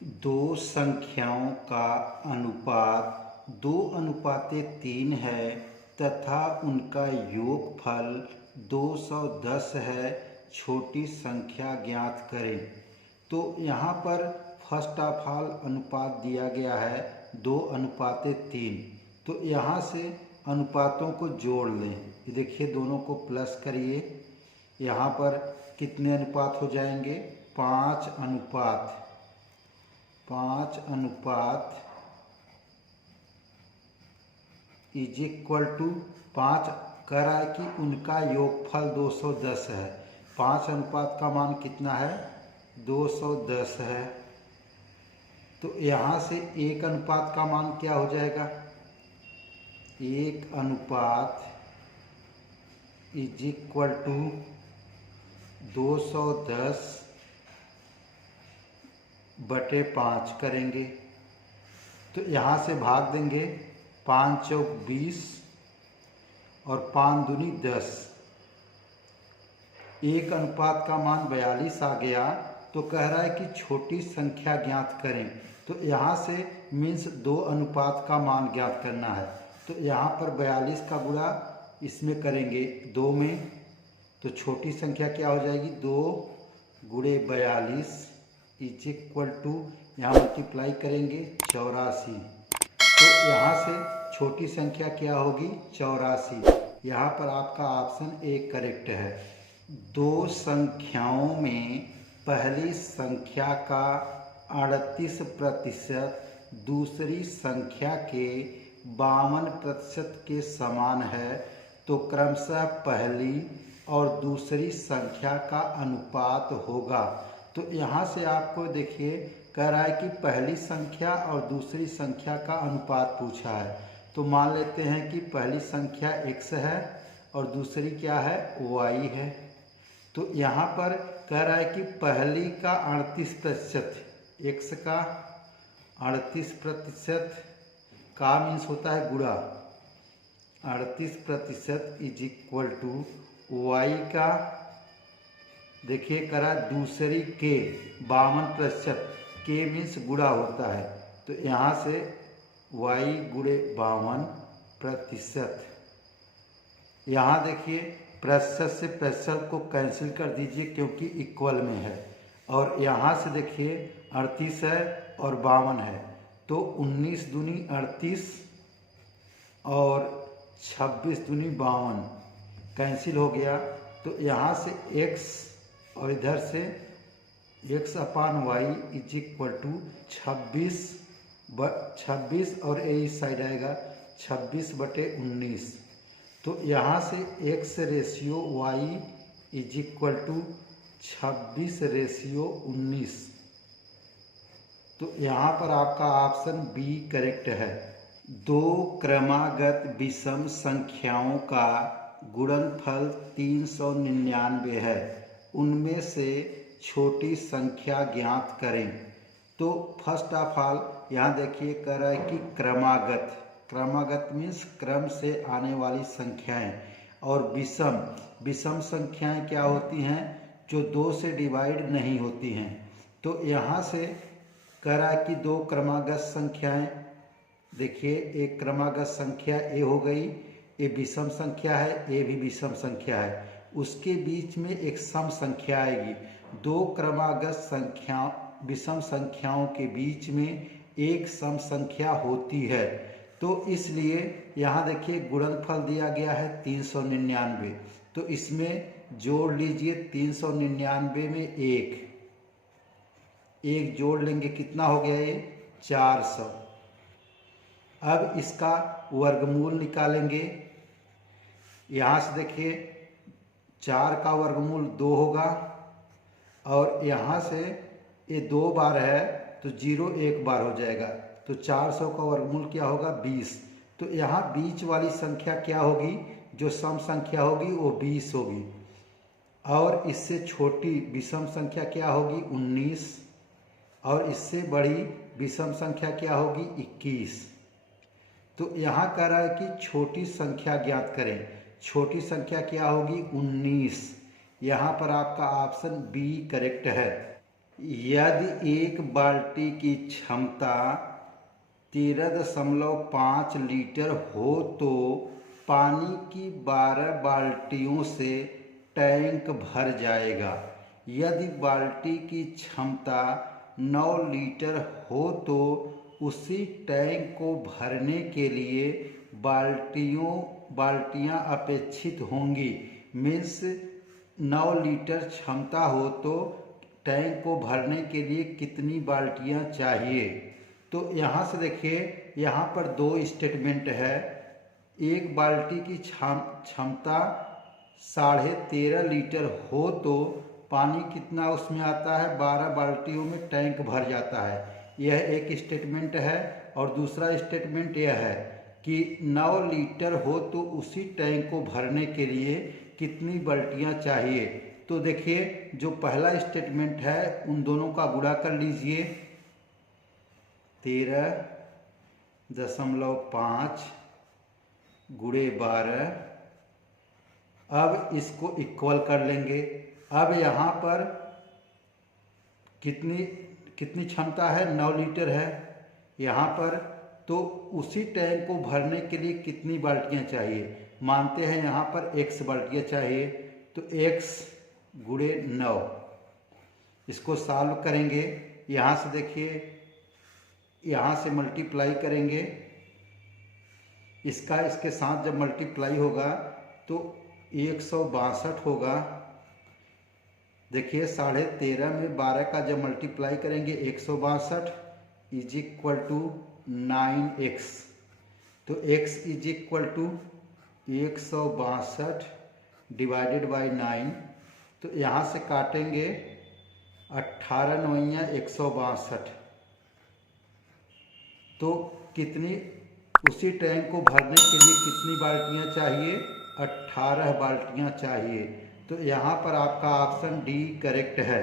दो संख्याओं का अनुपात 2:3 है तथा उनका योगफल 210 है। छोटी संख्या ज्ञात करें। तो यहाँ पर फर्स्ट ऑफ ऑल अनुपात दिया गया है 2:3। तो यहाँ से अनुपातों को जोड़ लें। ये देखिए, दोनों को प्लस करिए। यहाँ पर कितने अनुपात हो जाएंगे? 5 अनुपात इज इक्वल टू 5 कह रहा है कि उनका योगफल 210 है। 5 अनुपात का मान कितना है? 210 है। तो यहाँ से 1 अनुपात का मान क्या हो जाएगा? 1 अनुपात इज इक्वल टू 210/5 करेंगे। तो यहाँ से भाग देंगे। 5 चौक 20 और 5 दूनी 10। 1 अनुपात का मान 42 आ गया। तो कह रहा है कि छोटी संख्या ज्ञात करें। तो यहाँ से मीन्स 2 अनुपात का मान ज्ञात करना है। तो यहाँ पर 42 का गुणा इसमें करेंगे 2 में। तो छोटी संख्या क्या हो जाएगी? 2 गुणे 42 इज इक्वल टू, यहाँ मल्टीप्लाई करेंगे 84। तो यहाँ से छोटी संख्या क्या होगी? 84। यहाँ पर आपका ऑप्शन ए करेक्ट है। दो संख्याओं में पहली संख्या का 38% दूसरी संख्या के 52% के समान है। तो क्रमशः पहली और दूसरी संख्या का अनुपात होगा। तो यहाँ से आपको देखिए, कह रहा है कि पहली संख्या और दूसरी संख्या का अनुपात पूछा है। तो मान लेते हैं कि पहली संख्या x है और दूसरी क्या है? y है। तो यहाँ पर कह रहा है कि पहली का 38%, x का 38% का मीन्स होता है गुणा 38% इज इक्वल टू y का, देखिए करा दूसरी के 52%, के मीन्स गुणा होता है। तो यहाँ से y गुणे 52%। यहाँ देखिए, प्रतिशत से प्रतिशत को कैंसिल कर दीजिए क्योंकि इक्वल में है। और यहाँ से देखिए 38 है और 52 है। तो 19 दूनी 38 और 26 दूनी 52 कैंसिल हो गया। तो यहाँ से x और इधर से x/y इज इक्वल टू 26 और ए इस साइड आएगा 26/19। तो यहाँ से x ratio y is equal to 26/19। तो यहाँ पर आपका ऑप्शन बी करेक्ट है। दो क्रमागत विषम संख्याओं का गुणनफल 399 है। उनमें से छोटी संख्या ज्ञात करें। तो फर्स्ट ऑफ ऑल यहाँ देखिए, कह रहा है कि क्रमागत मीन्स क्रम से आने वाली संख्याएं। और विषम संख्याएं क्या होती हैं? जो 2 से डिवाइड नहीं होती हैं। तो यहाँ से कह रहा है कि 2 क्रमागत संख्याएं, देखिए एक क्रमागत संख्या ए हो गई, ये विषम संख्या है, ये भी विषम संख्या है। उसके बीच में एक सम संख्या आएगी। 2 क्रमागत विषम संख्याओं के बीच में एक सम संख्या होती है। तो इसलिए यहाँ देखिए गुणनफल दिया गया है 399। तो इसमें जोड़ लीजिए 399 में एक जोड़ लेंगे, कितना हो गया? ये 400। अब इसका वर्गमूल निकालेंगे। यहाँ से देखिए 4 का वर्गमूल 2 होगा और यहाँ से ये 2 बार है तो 0 1 बार हो जाएगा। तो 400 का वर्गमूल क्या होगा? 20। तो यहाँ बीच वाली संख्या क्या होगी? जो सम संख्या होगी वो 20 होगी। और इससे छोटी विषम संख्या क्या होगी? 19। और इससे बड़ी विषम संख्या क्या होगी? 21। तो यहाँ कह रहा है कि छोटी संख्या ज्ञात करें। छोटी संख्या क्या होगी? 19। यहाँ पर आपका ऑप्शन बी करेक्ट है। यदि एक बाल्टी की क्षमता 13.5 लीटर हो तो पानी की 12 बाल्टियों से टैंक भर जाएगा। यदि बाल्टी की क्षमता 9 लीटर हो तो उसी टैंक को भरने के लिए बाल्टियाँ अपेक्षित होंगी। मीन्स 9 लीटर क्षमता हो तो टैंक को भरने के लिए कितनी बाल्टियाँ चाहिए। तो यहाँ से देखिए, यहाँ पर दो स्टेटमेंट है। एक बाल्टी की क्षमता 13.5 लीटर हो तो पानी कितना उसमें आता है, 12 बाल्टियों में टैंक भर जाता है। यह एक स्टेटमेंट है। और दूसरा स्टेटमेंट यह है कि 9 लीटर हो तो उसी टैंक को भरने के लिए कितनी बाल्टियाँ चाहिए। तो देखिए, जो पहला स्टेटमेंट है उन दोनों का गुणा कर लीजिए। 13.5 गुणे 12। अब इसको इक्वल कर लेंगे। अब यहाँ पर कितनी क्षमता है, 9 लीटर है यहाँ पर। तो उसी टैंक को भरने के लिए कितनी बाल्टियाँ चाहिए। मानते हैं यहाँ पर x बाल्टियाँ चाहिए, तो x गुणे 9। इसको सॉल्व करेंगे। यहाँ से देखिए, यहाँ से मल्टीप्लाई करेंगे। इसका इसके साथ जब मल्टीप्लाई होगा तो 162 होगा। देखिए, 13.5 में 12 का जब मल्टीप्लाई करेंगे 162 इज इक्वल टू 9x। तो x is equal to 162 divided by 9। तो यहाँ से काटेंगे 18 9 162। तो कितनी उसी टैंक को भरने के लिए कितनी बाल्टियाँ चाहिए, 18 बाल्टियाँ चाहिए। तो यहाँ पर आपका ऑप्शन डी करेक्ट है।